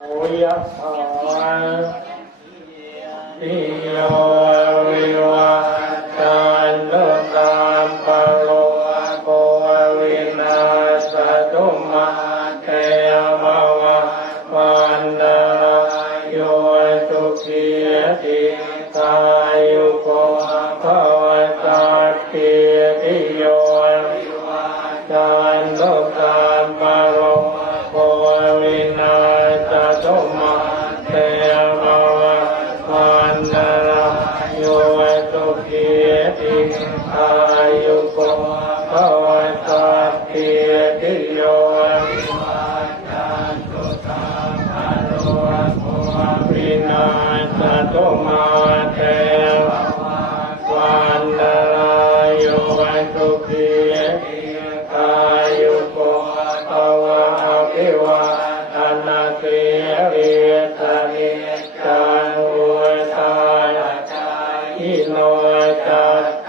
โอยะถาติโยวิวัจจันตุตามปะโลโกวินาสตุมาเตภวะวันตาโยสุขีติกายุโกภวตาติติโยวิวัจจัน โยตุขีติอายุโกภวตัสติโยวิวัจันตุสัมมะโมภวินาสตุมาเทวะวันลายโยตุขีติอา Yeah.